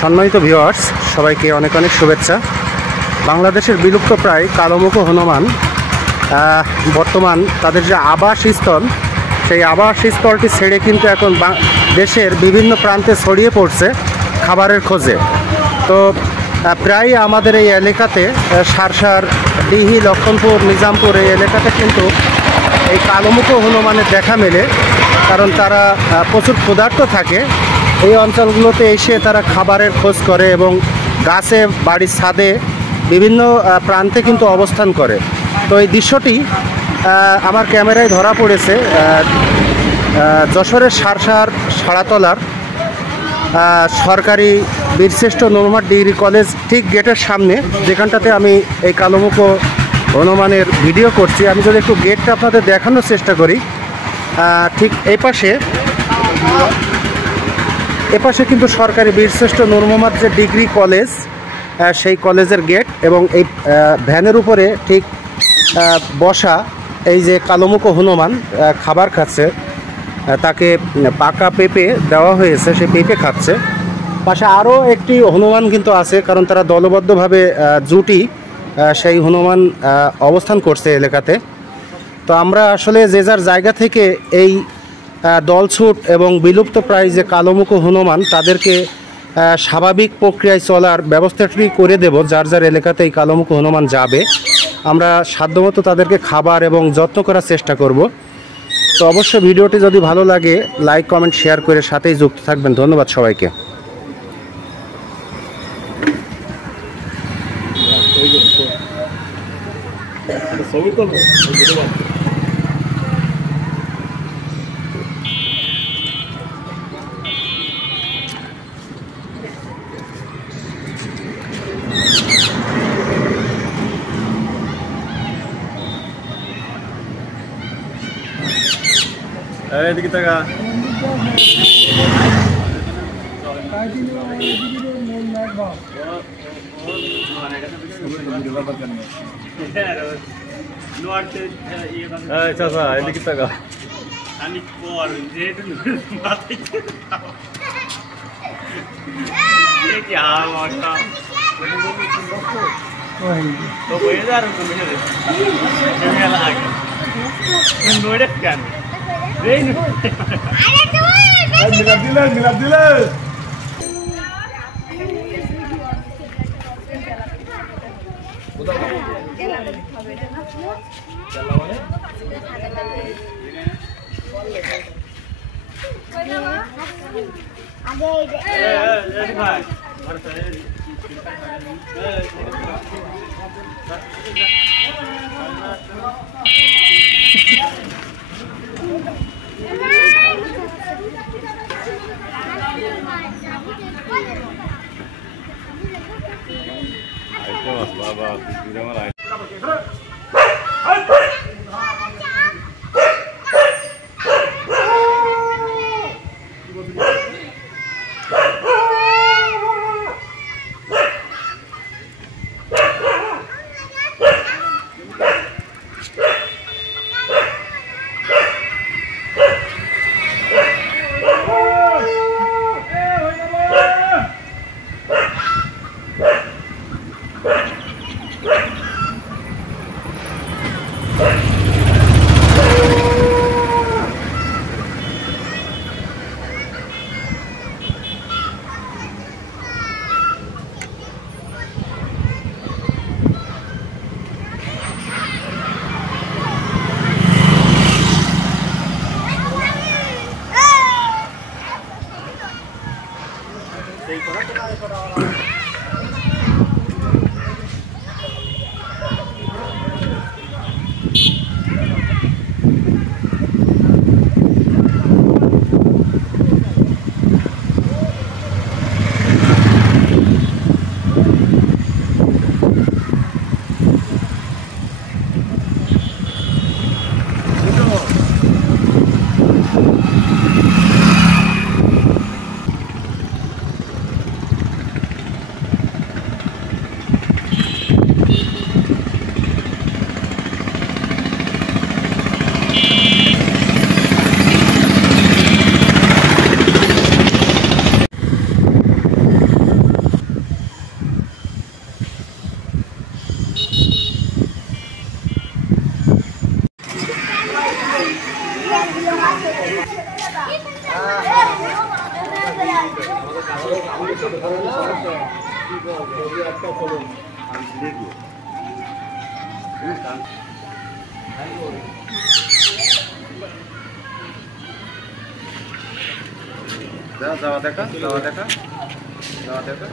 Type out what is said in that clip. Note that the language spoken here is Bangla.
সম্মানিত ভিউয়ার্স, সবাইকে অনেক অনেক শুভেচ্ছা। বাংলাদেশের বিলুপ্তপ্রায় কালোমুখ হনুমান বর্তমান তাদের যে আবাসস্থল, সেই আবাসস্থলটি ছেড়ে কিন্তু এখন দেশের বিভিন্ন প্রান্তে ছড়িয়ে পড়ছে খাবারের খোঁজে। তো প্রায় আমাদের এই এলাকাতে সারসার, ডিহি, লক্ষণপুর, নিজামপুর এই এলাকাতে কিন্তু এই কালোমুখ হনুমানের দেখা মেলে, কারণ তারা প্রচুর ক্ষুধার্ত থাকে। এই অঞ্চলগুলোতে এসে তারা খাবারের খোঁজ করে এবং গাছে, বাড়ির ছাদে, বিভিন্ন প্রান্তে কিন্তু অবস্থান করে। তো এই দৃশ্যটি আমার ক্যামেরায় ধরা পড়েছে যশোরের সারসার সাড়াতলার সরকারি বীরশ্রেষ্ঠ নূর মোহাম্মদ ডিগ্রি কলেজ ঠিক গেটের সামনে, যেখানটাতে আমি এই কালোমুখ হনুমানের ভিডিও করছি। আমি যদি একটু গেটটা আপনাদের দেখানোর চেষ্টা করি, ঠিক এপাশে কিন্তু সরকারি বীরশ্রেষ্ঠ নূর মোহাম্মদ যে ডিগ্রি কলেজ, সেই কলেজের গেট, এবং এই ভ্যানের উপরে ঠিক বসা এই যে কালোমুখ হনুমান খাবার খাচ্ছে। তাকে পাকা পেঁপে দেওয়া হয়েছে, সে পেঁপে খাচ্ছে। পাশে আরও একটি হনুমান কিন্তু আছে, কারণ তারা দলবদ্ধভাবে জুটি সেই হনুমান অবস্থান করছে এলাকাতে। তো আমরা আসলে যে যার জায়গা থেকে এই দলছুট এবং বিলুপ্তপ্রায় যে কালোমুখ হনুমান, তাদেরকে স্বাভাবিক প্রক্রিয়ায় চলার ব্যবস্থাটি করে দেব। যার যার এলাকাতে এই কালোমুখ হনুমান যাবে, আমরা সাধ্যমতো তাদেরকে খাবার এবং যত্ন করার চেষ্টা করব। তো অবশ্যই ভিডিওটি যদি ভালো লাগে লাইক, কমেন্ট, শেয়ার করে সাথেই যুক্ত থাকবেন। ধন্যবাদ সবাইকে। এদিকে টাকা এদিকে টাকা আমি পর রেট মাথায় কি হাওয়াটা তো বই যা আর তুমি রে লাগে নোড়ে কেন মিলাপ দিলে যাওয়া দেখা যাওয়া দেখা যাওয়া দেখা।